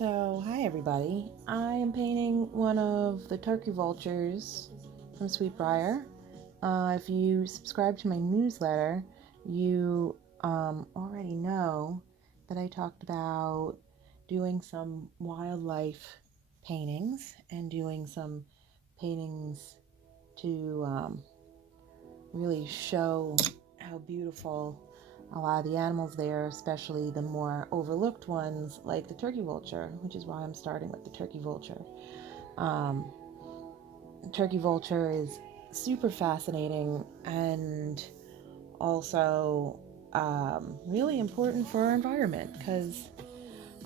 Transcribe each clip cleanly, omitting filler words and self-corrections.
So, hi everybody. I am painting one of the turkey vultures from Sweetbrier. If you subscribe to my newsletter, you already know that I talked about doing some wildlife paintings and doing some paintings to really show how beautiful a lot of the animals there, especially the more overlooked ones like the turkey vulture, which is why I'm starting with the turkey vulture. Um, Turkey vulture is super fascinating and also really important for our environment because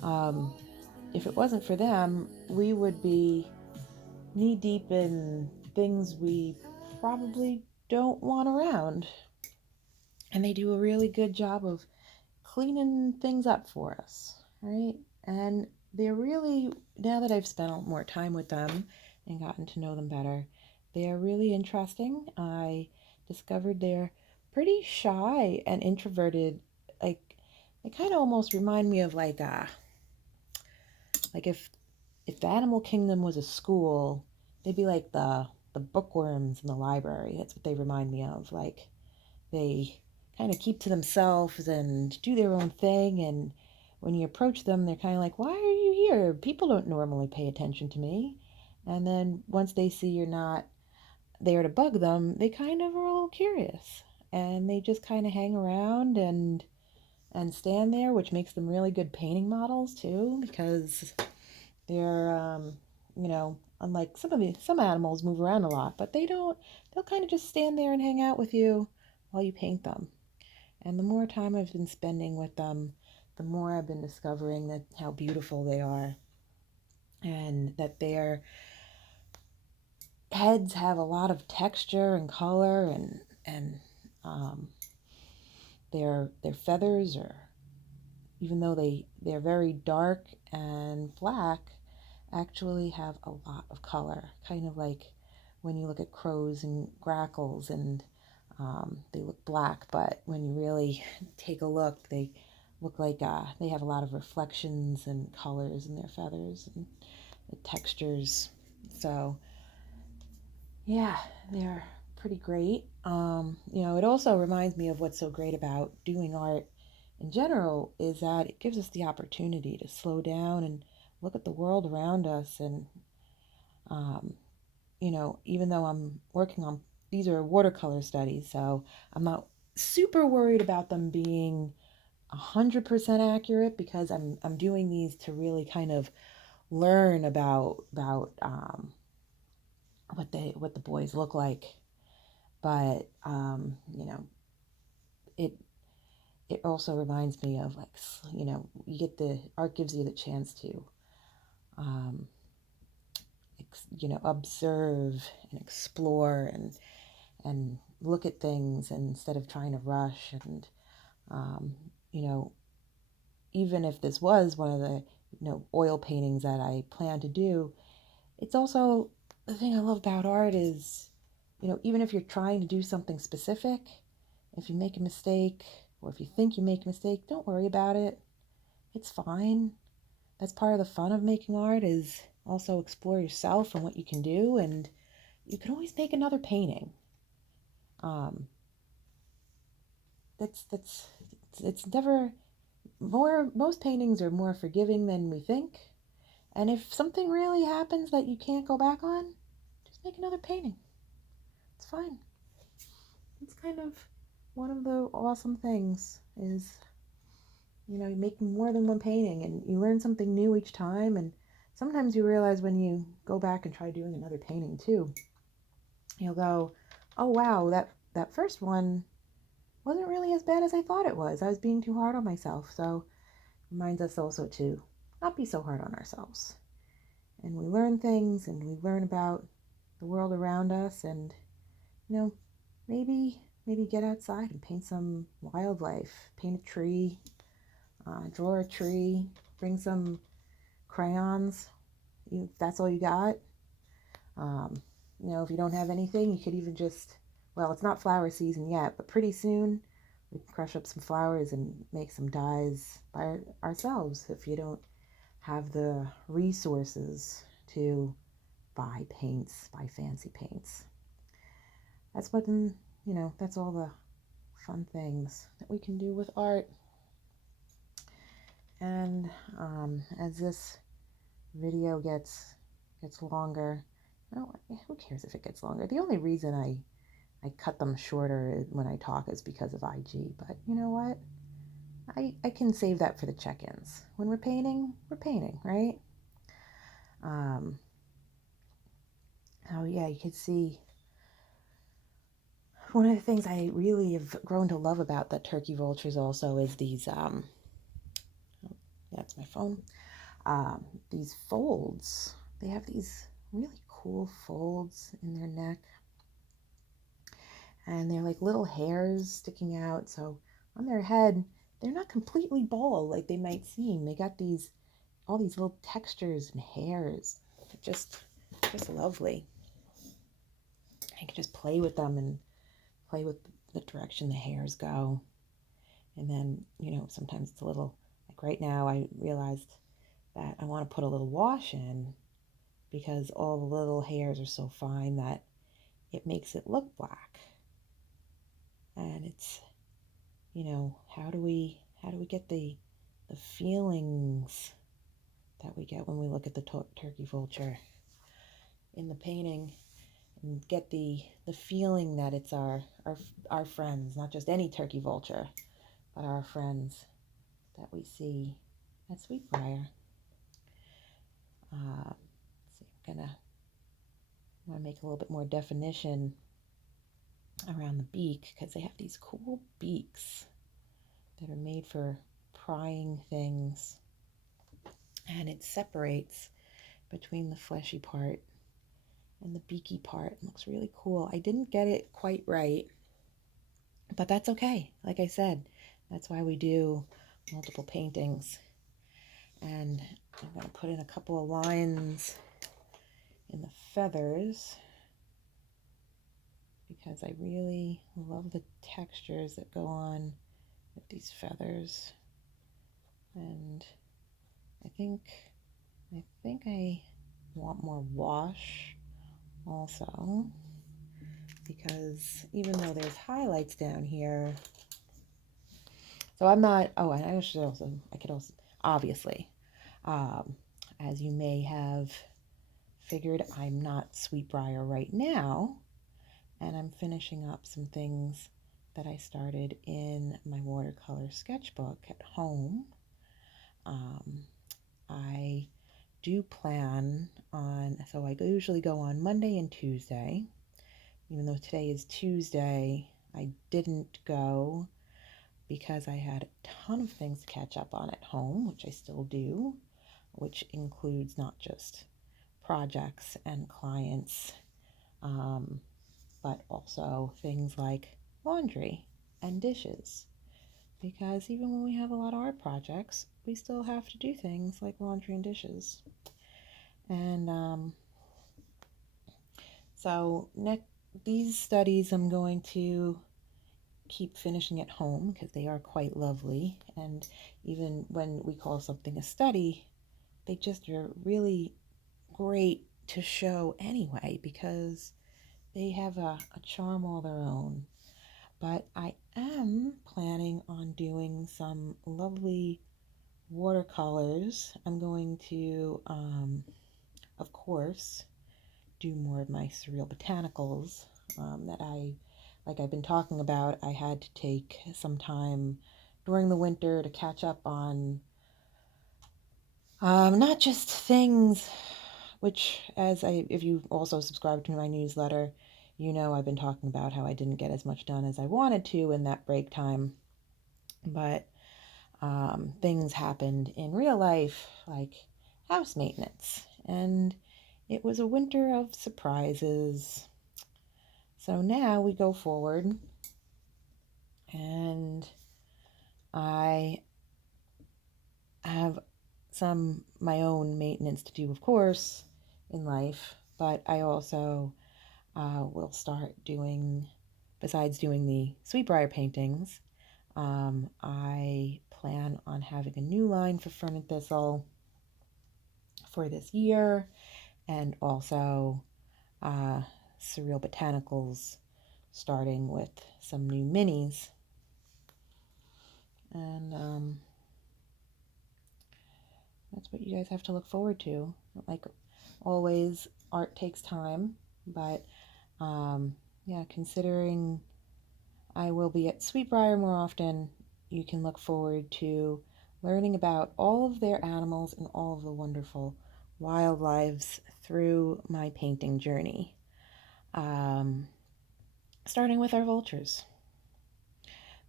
um, if it wasn't for them, we would be knee deep in things we probably don't want around. And they do a really good job of cleaning things up for us, right? And they're really, now that I've spent more time with them and gotten to know them better, they're really interesting. I discovered they're pretty shy and introverted. Like, they kind of almost remind me of like if the animal kingdom was a school, they'd be like the bookworms in the library. That's what they remind me of. Like, they kind of keep to themselves and do their own thing. And when you approach them, they're kind of like, why are you here? People don't normally pay attention to me. And then once they see you're not there to bug them, they kind of are a little curious. And they just kind of hang around and stand there, which makes them really good painting models too, because they're unlike some animals move around a lot, but they don't. They'll kind of just stand there and hang out with you while you paint them. And the more time I've been spending with them, the more I've been discovering that how beautiful they are and that their heads have a lot of texture and color and um, their feathers are, even though they're very dark and black, actually have a lot of color, kind of like when you look at crows and grackles and they look black, but when you really take a look, they look like they have a lot of reflections and colors in their feathers and the textures. So, yeah, they're pretty great. It also reminds me of what's so great about doing art in general is that it gives us the opportunity to slow down and look at the world around us. And, um, even though I'm working on these are watercolor studies, so I'm not super worried about them being 100% accurate because I'm doing these to really kind of learn about what the boys look like. But it it also reminds me of like you get the art gives you the chance to um, observe and explore and look at things instead of trying to rush and um, you know even if this was one of the oil paintings that I plan to do, it's also the thing I love about art is even if you're trying to do something specific, if you make a mistake or if you think you make a mistake, don't worry about it. It's fine. That's part of the fun of making art is also explore yourself and what you can do, and you can always make another painting. Um, that's it's never more. Most paintings are more forgiving than we think, and if something really happens that you can't go back on, just make another painting. It's fine. It's kind of one of the awesome things is making more than one painting, and you learn something new each time. And sometimes you realize when you go back and try doing another painting too, you'll go, oh wow, that first one wasn't really as bad as I thought it was. I was being too hard on myself. So it reminds us also to not be so hard on ourselves. And we learn things and we learn about the world around us, and you know maybe get outside and paint some wildlife, paint a tree, draw a tree, bring some crayons. If that's all you got. um, if you don't have anything, you could even just, well, it's not flower season yet, but pretty soon we can crush up some flowers and make some dyes by ourselves if you don't have the resources to buy paints, buy fancy paints. That's what, that's all the fun things that we can do with art. And as this video gets longer, who cares if it gets longer? The only reason I cut them shorter when I talk is because of IG. But you know what? I can save that for the check-ins. When we're painting, right? Oh yeah, you could see one of the things I really have grown to love about the turkey vultures also is these, that's my phone, these folds. They have these really cool folds in their neck. And they're like little hairs sticking out. So on their head, they're not completely bald like they might seem. They got all these little textures and hairs. They're just lovely. I can just play with them and play with the direction the hairs go. And then, sometimes it's a little, like right now I realized that I want to put a little wash in because all the little hairs are so fine that it makes it look black. And it's, how do we get the feelings that we get when we look at the turkey vulture in the painting, and get the feeling that it's our friends, not just any turkey vulture, but our friends that we see at Sweetbrier. Let's see, I'm going to make a little bit more definition around the beak, because they have these cool beaks that are made for prying things, and it separates between the fleshy part and the beaky part. It looks really cool. I didn't get it quite right, but that's okay. Like I said, that's why we do multiple paintings. And I'm going to put in a couple of lines in the feathers because I really love the textures that go on with these feathers. And I think I want more wash also, because even though there's highlights down here, so I'm not, I could also, obviously, as you may have figured, I'm not Sweetbrier right now, and I'm finishing up some things that I started in my watercolor sketchbook at home. I do plan on, so I usually go on Monday and Tuesday. Even though today is Tuesday, I didn't go because I had a ton of things to catch up on at home, which I still do, which includes not just projects and clients, but also things like laundry and dishes. Because even when we have a lot of art projects, we still have to do things like laundry and dishes. And so these studies I'm going to keep finishing at home because they are quite lovely. And even when we call something a study, they just are really great to show anyway because they have a charm all their own. But I am planning on doing some lovely watercolors. I'm going to, of course, do more of my surreal botanicals that like I've been talking about. I had to take some time during the winter to catch up on not just things, which if you also subscribe to my newsletter, I've been talking about how I didn't get as much done as I wanted to in that break time. But things happened in real life, like house maintenance, and it was a winter of surprises. So now we go forward, and I have my own maintenance to do, of course, in life, but I also will start doing, besides doing the Sweetbrier paintings, I plan on having a new line for Fern and Thistle, for this year, and also Surreal Botanicals starting with some new minis. And that's what you guys have to look forward to. Like always, art takes time, but yeah, considering I will be at Sweetbrier more often, you can look forward to learning about all of their animals and all of the wonderful wildlives through my painting journey. Starting with our vultures.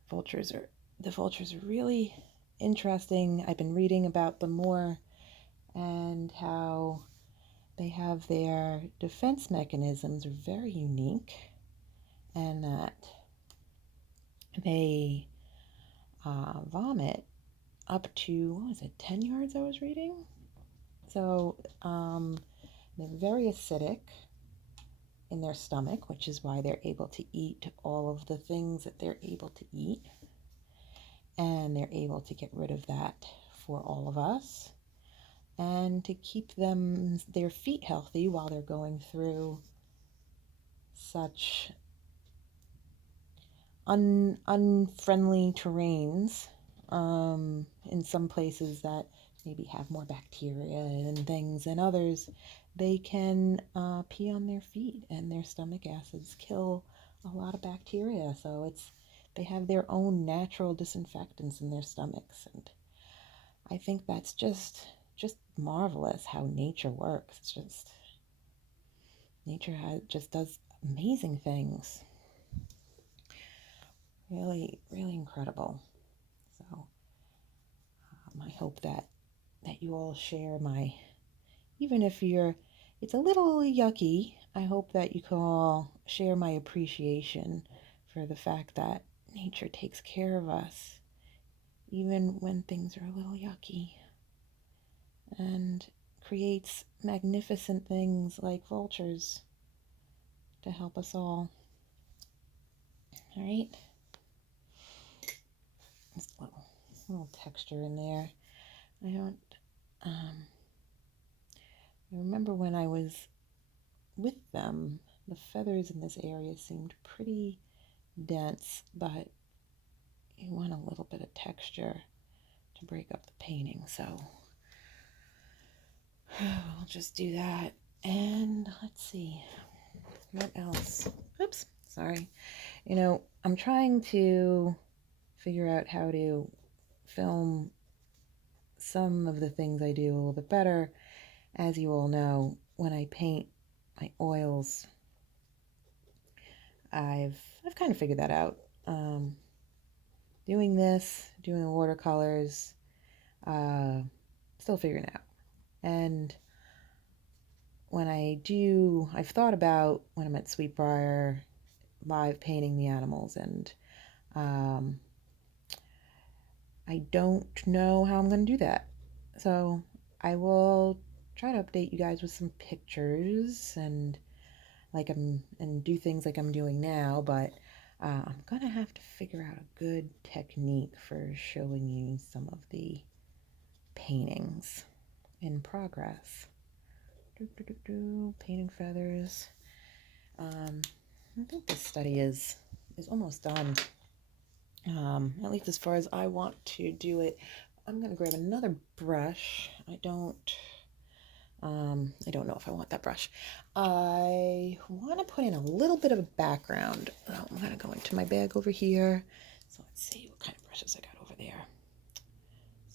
The vultures are really interesting. I've been reading about them more and how they have their defense mechanisms are very unique, and that they vomit up to, what was it, 10 yards I was reading? So they're very acidic in their stomach, which is why they're able to eat all of the things that they're able to eat. And they're able to get rid of that for all of us. And to keep their feet healthy while they're going through such unfriendly terrains, in some places that maybe have more bacteria and things, and others they can pee on their feet, and their stomach acids kill a lot of bacteria. So they have their own natural disinfectants in their stomachs, and I think that's just marvelous how nature works. It's just nature just does amazing things. Really, really incredible. So I hope that you all share even if it's a little yucky, I hope that you can all share my appreciation for the fact that nature takes care of us, even when things are a little yucky, and creates magnificent things like vultures to help us all. All right. Just a little texture in there. I remember when I was with them, the feathers in this area seemed pretty dense, but you want a little bit of texture to break up the painting, so I'll just do that. And let's see, what else? Oops, sorry. I'm trying to figure out how to film some of the things I do a little bit better. As you all know, when I paint my oils, I've kind of figured that out. Doing the watercolors, still figuring it out. And when I've thought about when I'm at Sweetbrier live painting the animals, and I don't know how I'm going to do that. So I will try to update you guys with some pictures and do things like I'm doing now, but I'm going to have to figure out a good technique for showing you some of the paintings in progress. Painting feathers. I think this study is almost done. At least as far as I want to do it. I'm going to grab another brush. I don't know if I want that brush. I want to put in a little bit of a background. I'm going to go into my bag over here. So let's see what kind of brushes I got over there.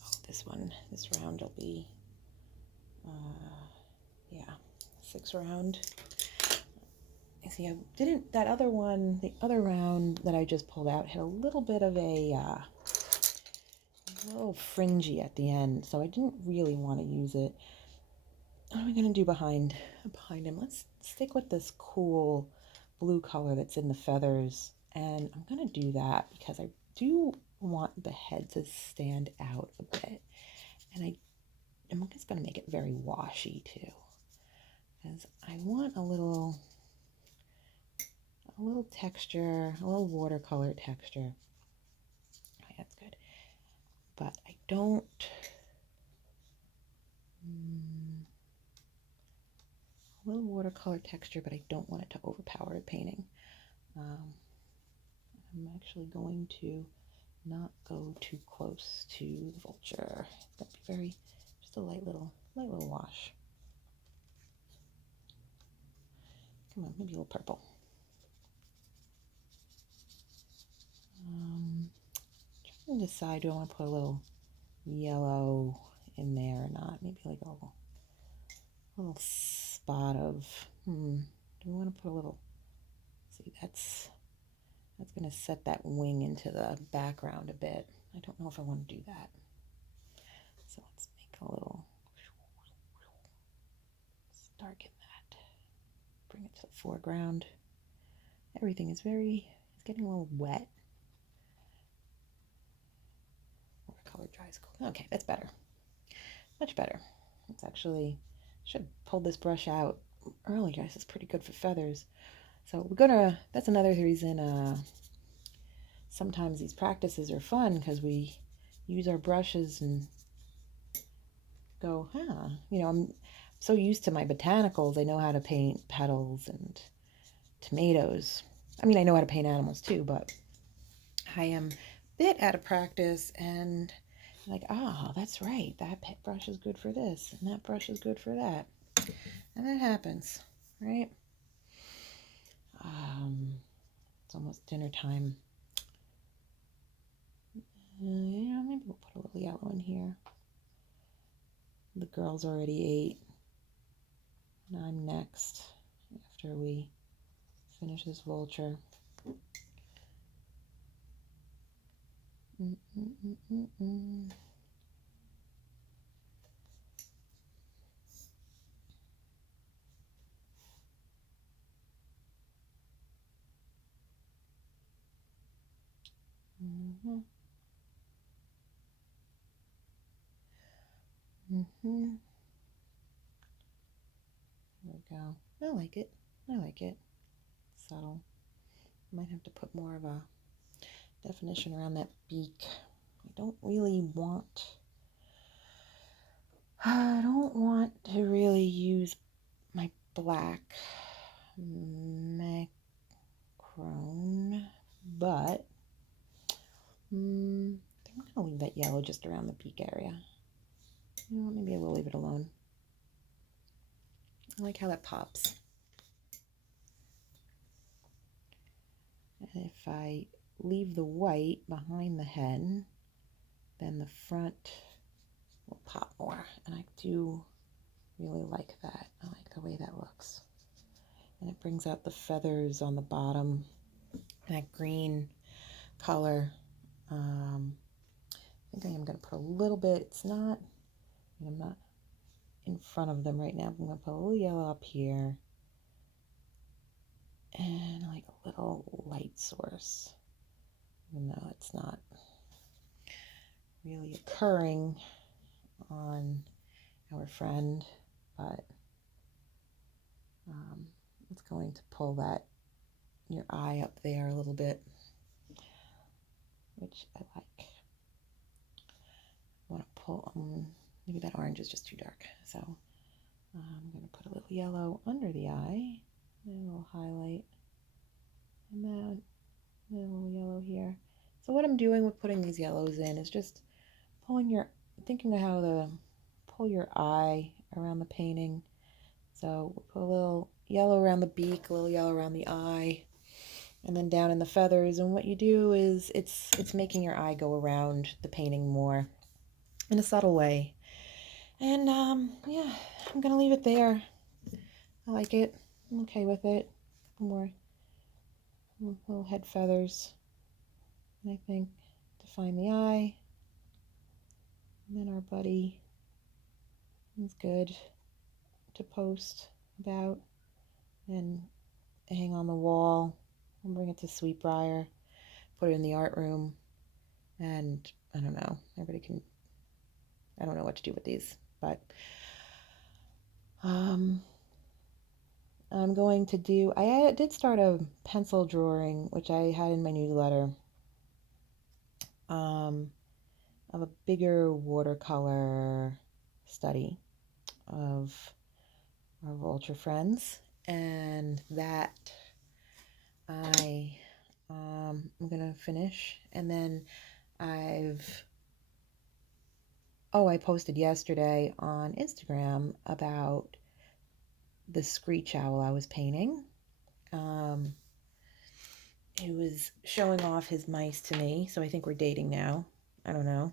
Oh, this round will be, 6 round. See, the other round that I just pulled out had a little bit of a little fringy at the end, so I didn't really want to use it. What am I going to do behind him? Let's stick with this cool blue color that's in the feathers, and I'm going to do that because I do want the head to stand out a bit, and I'm just going to make it very washy too, because I want a little texture, a little watercolor texture. Okay, that's good. But I don't little watercolor texture, but I don't want it to overpower the painting. I'm actually going to not go too close to the vulture. It's going to be very, just a light little wash. Come on, maybe a little purple. Trying to decide, do I want to put a little yellow in there or not? Maybe like a little spot of, do we want to put a little, see, that's going to set that wing into the background a bit. I don't know if I want to do that. So let's make a little, let's darken that, bring it to the foreground. Everything is it's getting a little wet. Watercolor dries cool. Okay, that's better. Much better. It's actually, should have pulled this brush out earlier. This is pretty good for feathers. So that's another reason sometimes these practices are fun, because we use our brushes and go, I'm so used to my botanicals. I know how to paint petals and tomatoes. I mean, I know how to paint animals too, but I am a bit out of practice and like, that's right. That brush is good for this and that brush is good for that. And that happens, right? It's almost dinner time. Maybe we'll put a little yellow in here. The girls already ate. And I'm next after we finish this vulture. There we go. I like it. I like it. Subtle. Might have to put more of a definition around that beak. I don't want to really use my black macrone, but I'm going to leave that yellow just around the beak area. Maybe I will leave it alone. I like how that pops. And if I leave the white behind the head, then the front will pop more. And I do really like that. I like the way that looks. And it brings out the feathers on the bottom, that green color. I think I am going to put a little bit, I'm not in front of them right now. I'm going to put a little yellow up here. And like a little light source, even though it's not really occurring on our friend, but it's going to pull your eye up there a little bit, which I like. I want to pull, maybe that orange is just too dark, so I'm going to put a little yellow under the eye, and a little highlight, and then a little yellow here. So what I'm doing with putting these yellows in is just thinking of how to pull your eye around the painting. So we'll put a little yellow around the beak, a little yellow around the eye, and then down in the feathers. And what you do is it's making your eye go around the painting more in a subtle way. And yeah, I'm gonna leave it there. I like it. I'm okay with it. More little head feathers, I think, define the eye. And then our buddy is good to post about and hang on the wall. I'll bring it to Sweetbrier, put it in the art room, and I don't know, I don't know what to do with these, but I'm going to do, I did start a pencil drawing, which I had in my newsletter, of a bigger watercolor study of our vulture friends, and that I'm gonna finish. And then I posted yesterday on Instagram about the screech owl I was painting. He was showing off his mice to me, so I think we're dating now. I don't know.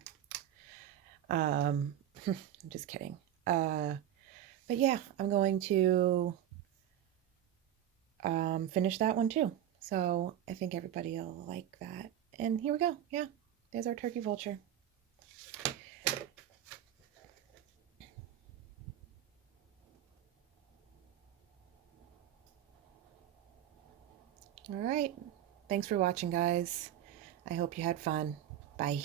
I'm just kidding. But yeah, I'm going to finish that one too. So I think everybody will like that. And here we go. Yeah, there's our turkey vulture. All right. Thanks for watching, guys. I hope you had fun. Bye.